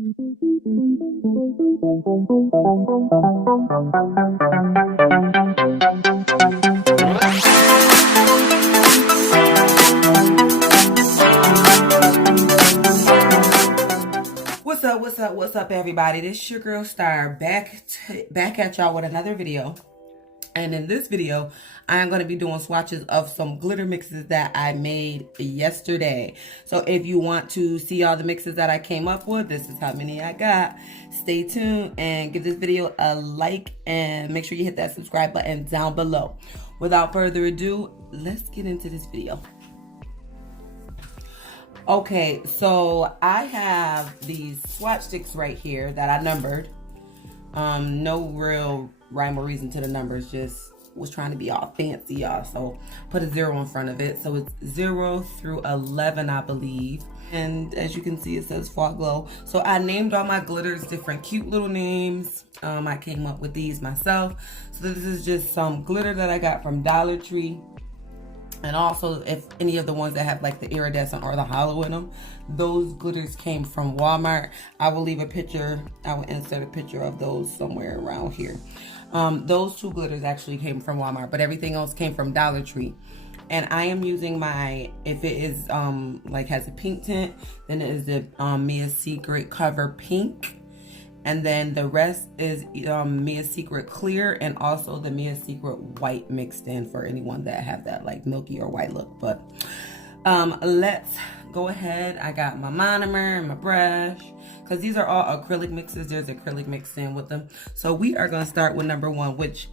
What's up, everybody? This is your girl Star back at y'all with another video. And in this video, I am going to be doing swatches of some glitter mixes that I made yesterday. So if you want to see all the mixes that I came up with, this is how many I got. Stay tuned and give this video a like and make sure you hit that subscribe button down below. Without further ado, let's get into this video. Okay, so I have these swatch sticks right here that I numbered. No real rhyme or reason to the numbers, just was trying to be all fancy, y'all. So put a 0 in front of it. So it's 0 through 11, I believe. And as you can see, it says Fall Glow. So I named all my glitters different cute little names. I came up with these myself. So this is just some glitter that I got from Dollar Tree. And also, if any of the ones that have like the iridescent or the hollow in them, those glitters came from Walmart. I will leave a picture. I will insert a picture of those somewhere around here. Those two glitters actually came from Walmart, but everything else came from Dollar Tree. And I am using my, if it is like has a pink tint, then it is the Mia Secret Cover Pink. And then the rest is Mia Secret Clear and also the Mia Secret White mixed in for anyone that have that like milky or white look. But let's go ahead. I got my monomer and my brush because these are all acrylic mixes. There's acrylic mixed in with them. So we are going to start with number 1, which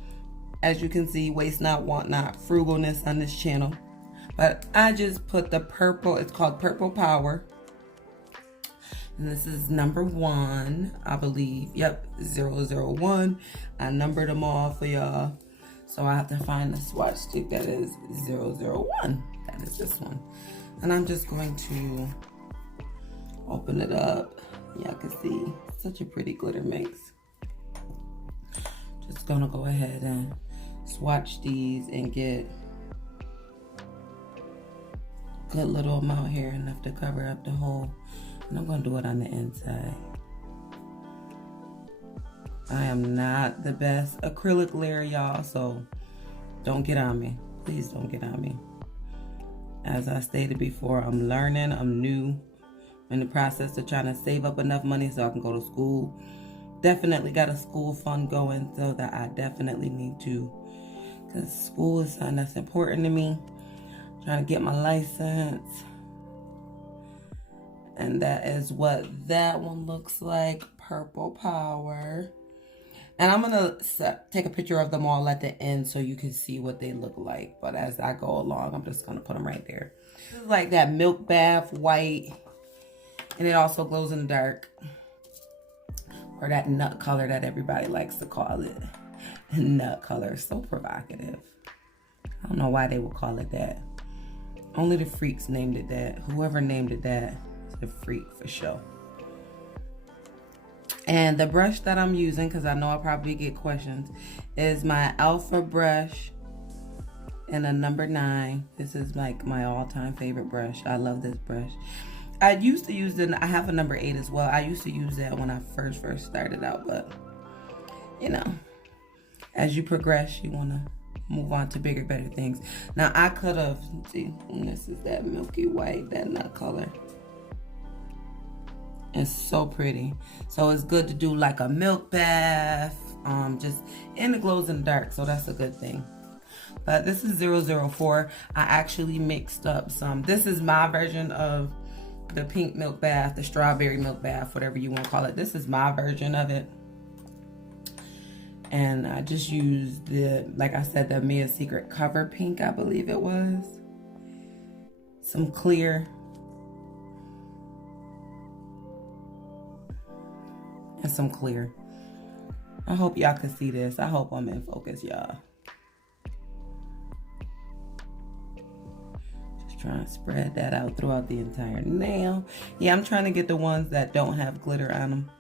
as you can see, waste not, want not, frugalness on this channel. But I just put the purple, it's called Purple Power. And this is number 1, I believe. Yep, 001. I numbered them all for y'all. So I have to find the swatch stick that is 001. That is this one. And I'm just going to open it up. Y'all can see such a pretty glitter mix. Just gonna go ahead and swatch these and get a good little amount here, enough to cover up the whole. And I'm going to do it on the inside. I am not the best acrylic layer, y'all, so don't get on me. Please don't get on me. As I stated before, I'm learning. I'm new in the process of trying to save up enough money so I can go to school. Definitely got a school fund going, so that I definitely need to, because school is something that's important to me. Trying to get my license. And that is what that one looks like, Purple Power. And I'm going to take a picture of them all at the end so you can see what they look like. But as I go along, I'm just going to put them right there. This is like that milk bath white. And it also glows in the dark. Or that nut color that everybody likes to call it. Nut color. So provocative. I don't know why they would call it that. Only the freaks named it that. Whoever named it that. The freak for sure. And the brush that I'm using, because I know I'll probably get questions, is my Alpha brush and a number 9. This is like my all-time favorite brush. I love this brush. I used to use it. I have a number 8 as well. I used to use that when I first started out, but you know, as you progress, you want to move on to bigger, better things. Now I could have, see, and this is that milky white, that nut color. It's so pretty. So it's good to do like a milk bath, just and it glows in the dark, so that's a good thing. But this is 004. I actually mixed up some. This is my version of the pink milk bath, the strawberry milk bath, whatever you want to call it. This is my version of it. And I just used the, like I said, the Mia Secret Cover Pink, I believe it was. Some clear. And some clear. I hope y'all can see this. I hope I'm in focus, y'all. Just trying to spread that out throughout the entire nail. Yeah, I'm trying to get the ones that don't have glitter on them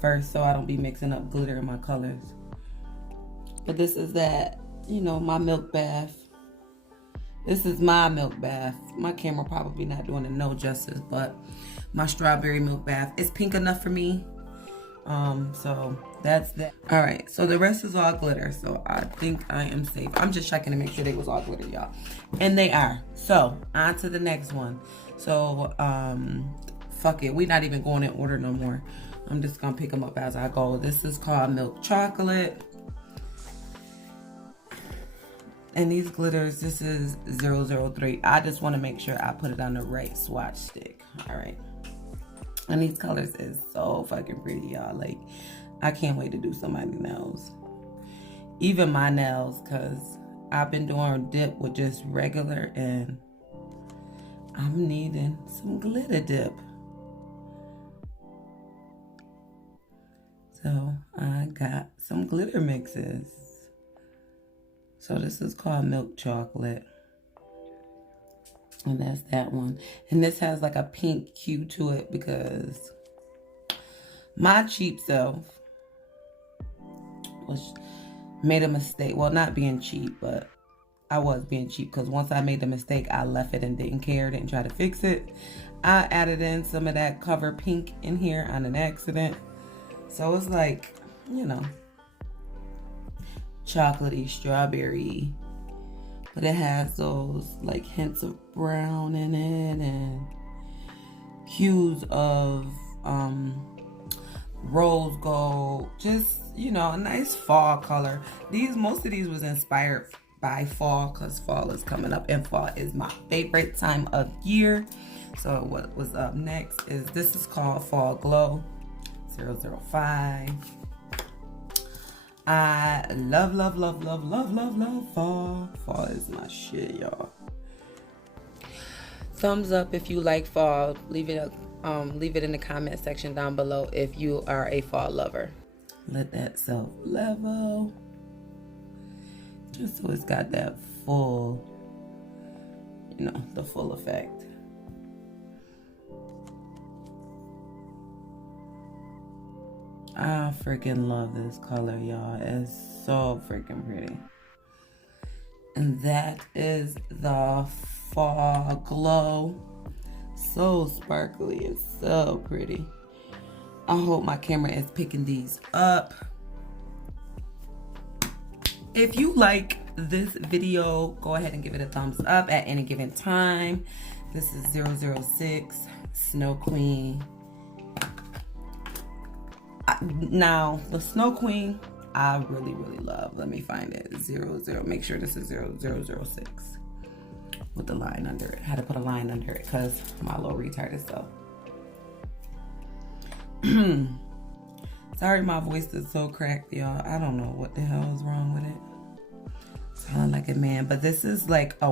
first, so I don't be mixing up glitter in my colors. But this is that, you know, my milk bath. This is my milk bath. My camera probably not doing it no justice, but my strawberry milk bath. It's pink enough for me. So that's that. All right, so the rest is all glitter, so I think I am safe. I'm just checking to make sure they was all glitter, y'all, and they are. So on to the next one. So fuck it, we're not even going in order no more. I'm just gonna pick them up as I go. This is called milk chocolate, and these glitters, this is 003. I just want to make sure I put it on the right swatch stick. All right. And these colors is so fucking pretty, y'all. Like, I can't wait to do somebody's nails. Even my nails, because I've been doing dip with just regular, and I'm needing some glitter dip. So, I got some glitter mixes. So, this is called milk chocolate. And that's that one. And this has like a pink hue to it because my cheap self made a mistake. Well, not being cheap, but I was being cheap because once I made the mistake, I left it and didn't care, didn't try to fix it. I added in some of that cover pink in here on an accident. So it's like, you know, chocolatey, strawberry. But it has those like hints of brown in it and hues of rose gold. Just, you know, a nice fall color. Most of these was inspired by fall because fall is coming up and fall is my favorite time of year. So what was up next is this is called Fall Glow 005. I love fall. Fall is my shit, y'all. Thumbs up if you like fall. Leave it in the comment section down below if you are a fall lover. Let that self level. Just so it's got that full, you know, the full effect. I freaking love this color, y'all. It's so freaking pretty. And that is the Fall Glow. So sparkly. It's so pretty. I hope my camera is picking these up. If you like this video, go ahead and give it a thumbs up at any given time. This is 006 Snow Queen. Now, the Snow Queen, I really love. Let me find it. 00. Make sure this is 0006 with the line under it. Had to put a line under it because my little retarded self. Sorry, my voice is so cracked, y'all. I don't know what the hell is wrong with it. Sound like a man, but this is like a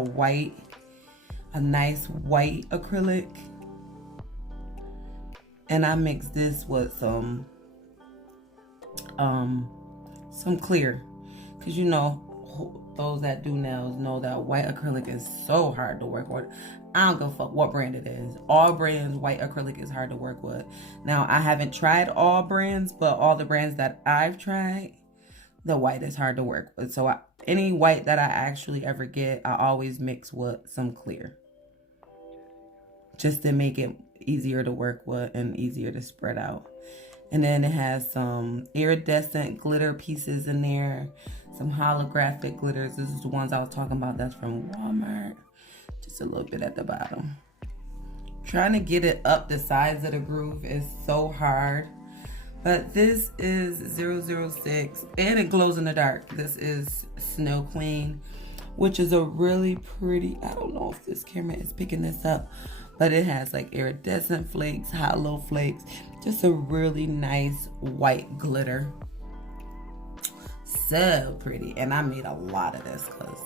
nice white acrylic, and I mixed this with some clear, because you know, those that do nails know that white acrylic is so hard to work with. I don't give a fuck what brand it is. All brands, white acrylic is hard to work with. Now, I haven't tried all brands, but all the brands that I've tried, the white is hard to work with. So any white that I actually ever get, I always mix with some clear, just to make it easier to work with and easier to spread out. And then it has some iridescent glitter pieces in there, some holographic glitters. This is the ones I was talking about. That's from Walmart. Just a little bit at the bottom. Trying to get it up the sides of the groove is so hard. But this is 006, and it glows in the dark. This is Snow Queen, which is a really pretty, I don't know if this camera is picking this up, but it has like iridescent flakes, hollow flakes, just a really nice white glitter. So pretty. And I made a lot of this because,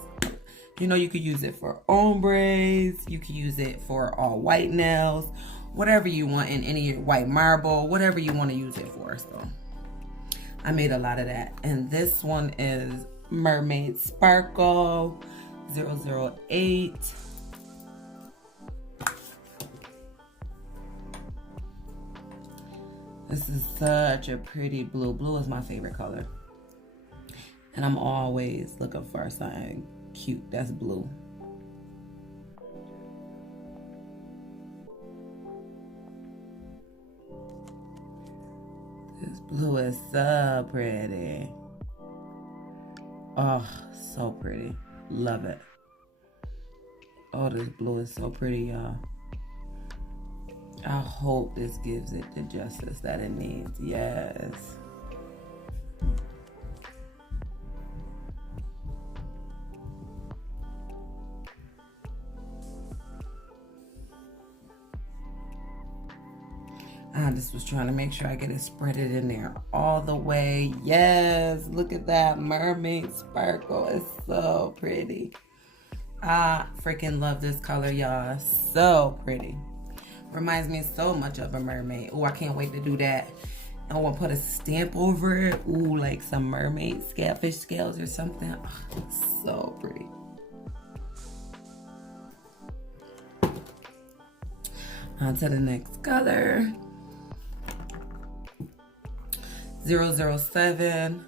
you know, you could use it for ombres, you could use it for all white nails, whatever you want, in any white marble, whatever you want to use it for. So I made a lot of that. And this one is Mermaid Sparkle 008. This is such a pretty blue. Blue is my favorite color. And I'm always looking for something cute that's blue. This blue is so pretty. Oh, so pretty. Love it. Oh, this blue is so pretty, y'all. I hope this gives it the justice that it needs. Yes. I just was trying to make sure I get it spreaded in there all the way. Yes, look at that mermaid sparkle. It's so pretty. I freaking love this color, y'all. So pretty. Reminds me so much of a mermaid. Oh, I can't wait to do that. I want to put a stamp over it. Ooh, like some mermaid scalefish scales or something. Oh, so pretty. On to the next color. 007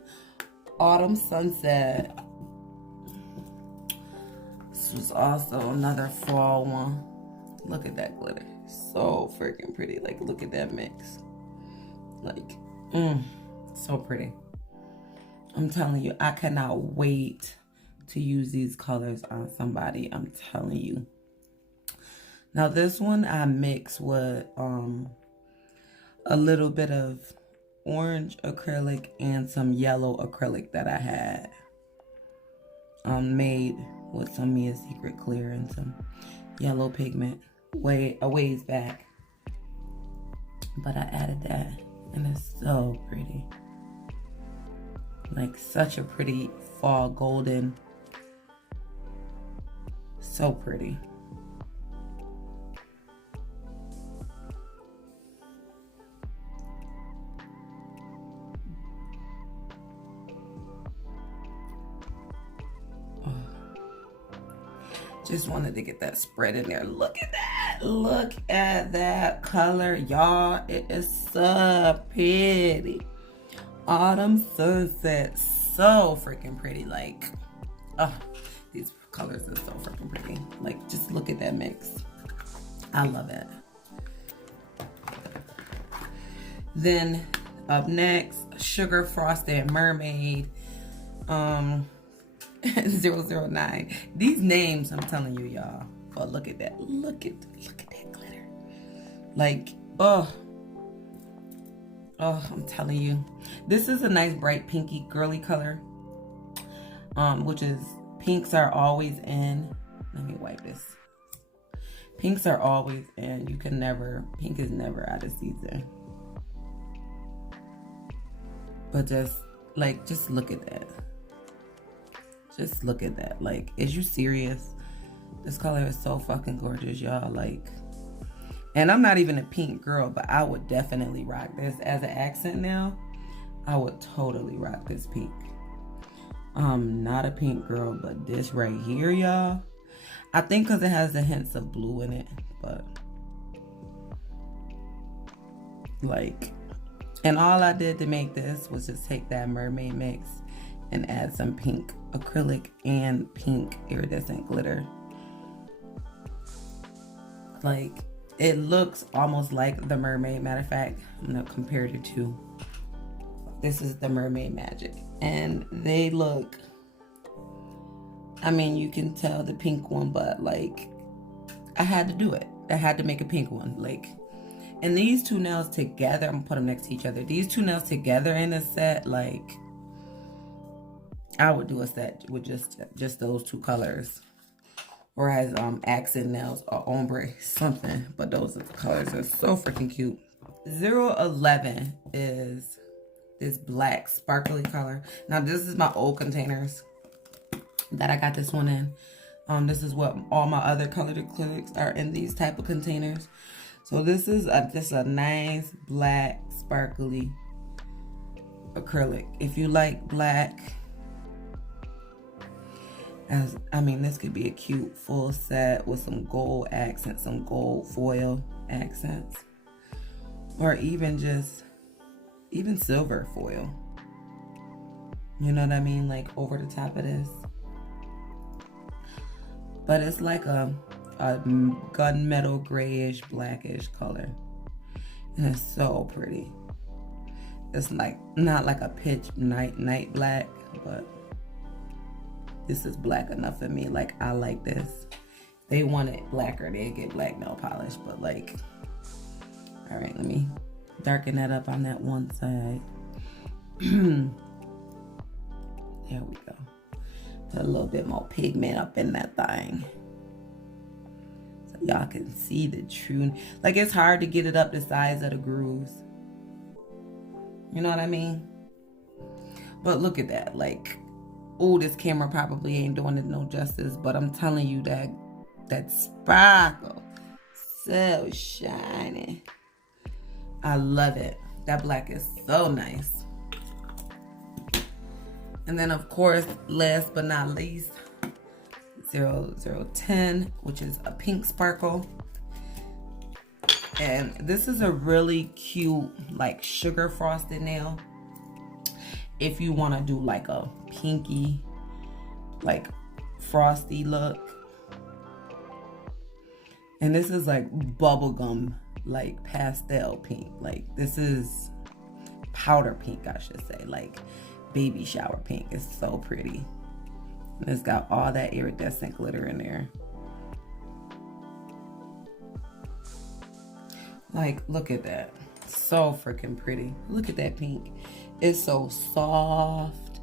Autumn Sunset. This was also another fall one. Look at that glitter. So freaking pretty. Like, look at that mix. Like, so pretty. I'm telling you, I cannot wait to use these colors on somebody. I'm telling you. Now, this one I mix with a little bit of orange acrylic and some yellow acrylic that I had made with some Mia Secret clear and some yellow pigment a ways back. But I added that and it's so pretty. Like such a pretty fall golden. So pretty. Just wanted to get that spread in there. Look at that. Look at that color, y'all. It is so pretty. Autumn Sunset. So freaking pretty. Like, oh, these colors are so freaking pretty. Like, just look at that mix. I love it. Then, up next, Sugar Frosted Mermaid. 009. These names, I'm telling you, y'all. Oh, look at that. Look at that glitter. Like, oh, I'm telling you. This is a nice bright pinky girly color. Which is pinks are always in. Let me wipe this. Pinks are always in. You can never, pink is never out of season. But just look at that. Just look at that. Like, is you serious? This color is so fucking gorgeous, y'all. Like, and I'm not even a pink girl, but I would definitely rock this as an accent now. I would totally rock this pink. I'm not a pink girl, but this right here, y'all. I think because it has the hints of blue in it, but like, and all I did to make this was just take that mermaid mix and add some pink acrylic and pink iridescent glitter. Like, it looks almost like the mermaid. Matter of fact, I'm gonna compare the two. This is the Mermaid Magic, and they look, I mean, you can tell the pink one, but like, I had to do it. I had to make a pink one. Like, and these two nails together, I'm gonna put them next to each other. These two nails together in a set, like, I would do a set with just those two colors, or as accent nails or ombre something. But those are the colors. They're so freaking cute. 011 is this black sparkly color. Now this is my old containers that I got this one in. This is what all my other colored acrylics are in, these type of containers. So this is just a nice black sparkly acrylic. If you like black, this could be a cute full set with some gold accents, some gold foil accents, or even silver foil. You know what I mean? Like over the top of this. But it's like a gunmetal grayish blackish color. And it's so pretty. It's like not like a pitch night black, but this is black enough for me. Like, I like this. They want it blacker, they get black nail polish, but like, all right, let me darken that up on that one side. There we go. Put a little bit more pigment up in that thing, so y'all can see the true, like, it's hard to get it up the size of the grooves. You know what I mean? But look at that. Like, oh, this camera probably ain't doing it no justice, but I'm telling you that sparkle, so shiny. I love it. That black is so nice. And then, of course, last but not least, 0010, which is a pink sparkle. And this is a really cute, like, sugar frosted nail. If you want to do like a pinky, like, frosty look. And this is like bubblegum, like pastel pink. Like, this is powder pink, I should say. Like, baby shower pink. It's so pretty. And it's got all that iridescent glitter in there. Like, look at that. So freaking pretty. Look at that pink. It's so soft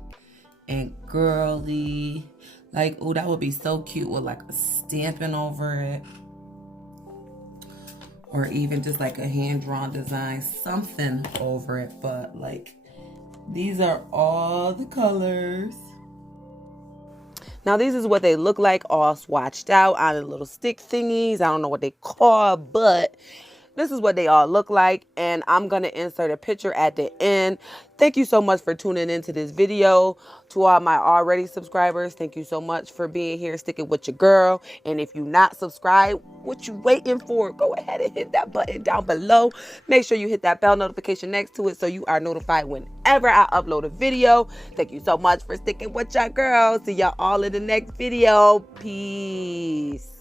and girly. Like, oh, that would be so cute with like a stamping over it. Or even just like a hand-drawn design, something over it. But like, these are all the colors. Now, these is what they look like, all swatched out on the little stick thingies. I don't know what they call, but this is what they all look like, and I'm going to insert a picture at the end. Thank you so much for tuning into this video. To all my already subscribers, thank you so much for being here, sticking with your girl. And if you're not subscribed, what you waiting for? Go ahead and hit that button down below. Make sure you hit that bell notification next to it so you are notified whenever I upload a video. Thank you so much for sticking with your girl. See y'all all in the next video. Peace.